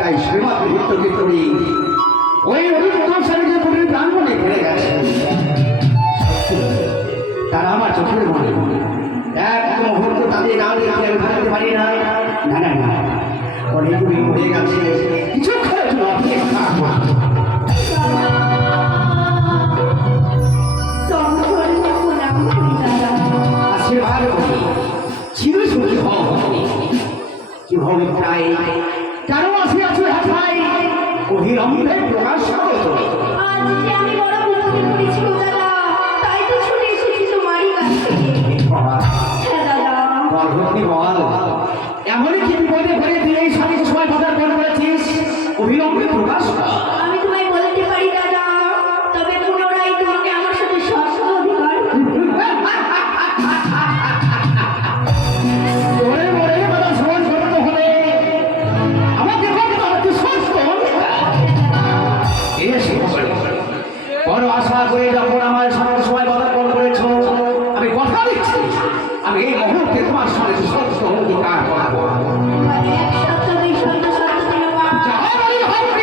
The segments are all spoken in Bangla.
তাই সেবা বিহিত করি ওই অভিজ্ঞতাকে পুরীর প্রাঙ্গণে ঘিরে গেছে। তারা আমার চোখের মনে এক মুহূর্ত তাদের নাম লিখে আমি থাকতে পারি না। না না না, অনেকগুলি হয়ে গেছে, কিছুক্ষণের জন্য অপেক্ষা করো। আশীর্বাদ করি চিরসুখী হও, কি হবে প্রায় কেন আসিয়াছো ভাই অবিলম্বে প্রকাশ করো। আজ যে আমি বড় বিপদে পড়েছি গো দাদা, তাই তো ছুটে এসেছি তোমারই কাছে। হ্যাঁ দাদা, গর্ভবতী বল এমনই কি বিপদে ভরে দিয়ে এই স্বামীর সময় বাজার বন্ধ করেছিস, অবিলম্বে প্রকাশ কর। আমি তোমায় বলতে পারি দাদা, তবে পুনরায় তোমাকে আমার সাথে শর্ত অধিকার ওরে ওরে কথা সহজ করতে হবে, আমাকে করতে হবে শর্ত। এসে বড় আশা করে যখন আমার সামনে সময় বাজার বন্ধ করেছ, আমি কথা দিচ্ছি আমি এই মুহূর্তে তোমার সামনে শর্ত অধিকার করবো। এক শর্ত, দুই শর্ত, শর্ত তুমি পাও।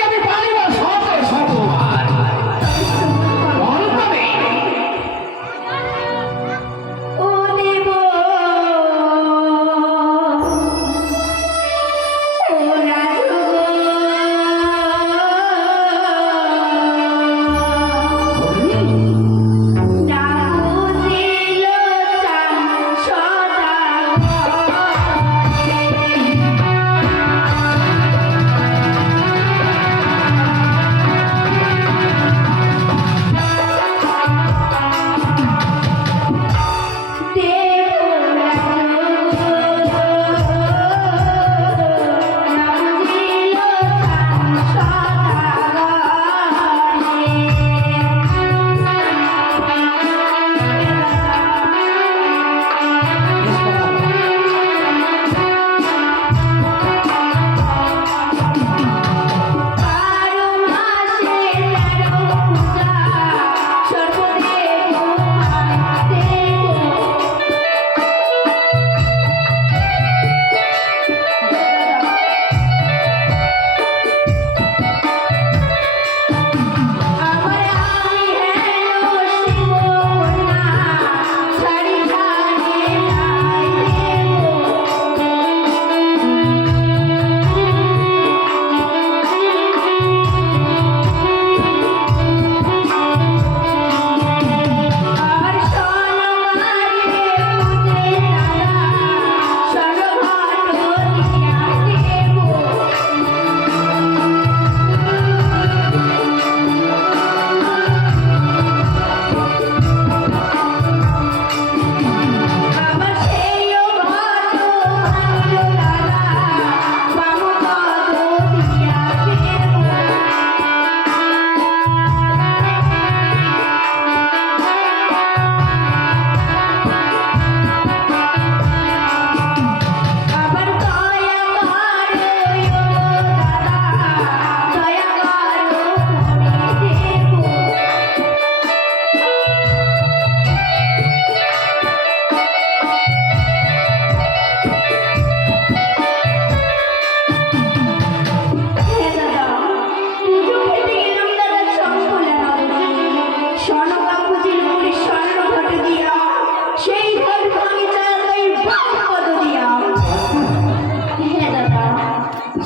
আমি পারি না শর্ত শতবার বল তবে। ও দেব ও রাজগো, না বুঝিল চান সদা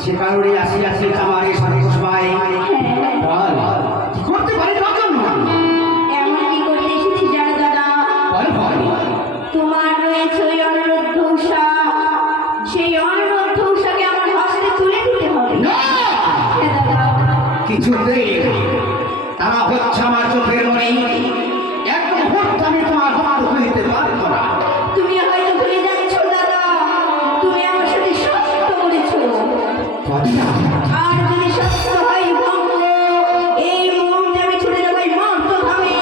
সে কারণে আসিয়াছি আমার এই সাথে সবাই বল কি করতে পারি না জন্য এমন কি করতে এসেছি জানো দাদা? বল বল তোমার রয়েছে ওই অনুরোধ উষা, সেই অনুরোধ উষাকে আমার হস্তে তুলে দিতে হবে। না হ্যাঁ দাদা, কিছুতেই তারা হচ্ছে আমার চোখের মনি, এক মুহূর্ত আমি তোমার হাত ধরে দিতে পারবো না। তুমি হয়তো ভুলে যাচ্ছ দাদা, তুমি আমার সাথে সত্য বলেছ। আর যদি সত্য হয় ভঙ্গ, এই মুহূর্তে আমি ছুটে যাবো এই মর্তধামে।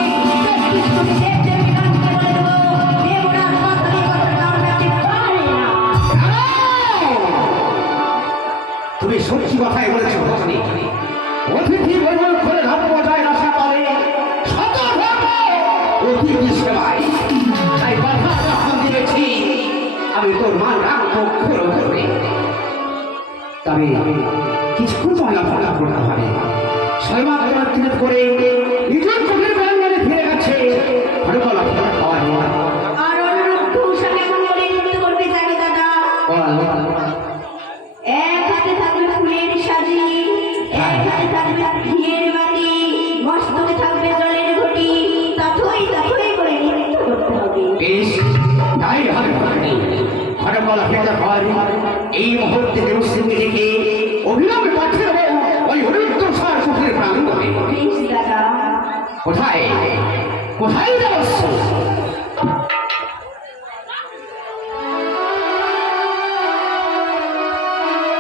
তুমি দেখতে বিকাশকে বলে দেবো, দেবরাজ পাতালি কথার কারণে আপনি পারে না। তুমি সত্যি কথাই বলেছো ভগনি, অতিথি বৈভব করে ধর্ম যায় আশা করে শত ধর্ম অতিথি সেবায়, তাই কথা যখন দিয়েছি আমি তোর মান রাখবো করে তবে তবে কিছুক্ষণ ময়লা ফলা করতে হবে সর্বাত্মক করে নিজের চোখের বাংলায় ফিরে গেছে হরকলা ফেরা খাওয়া আর অনুরুদ্ধ উষা কেমন করে নৃত্য করবে জানো দাদা? এক হাতে থাকবে ফুলের সাজি, এক হাতে থাকবে ঘিয়ের বাটি, মস্তকে থাকবে জলের ঘটি, তাথই তাথই করে নৃত্য করতে হবে। বেশ তাই হবে হরকলা ফেরা খাওয়া এই মুহূর্তে দেবশ্রীকে দেখে অভিনবে পাঠিয়ে দেবো ওই হরিদ্র সার চোখের প্রাঙ্গণে। বেশ দাদা। কোথায় কোথায় দেবশ্রী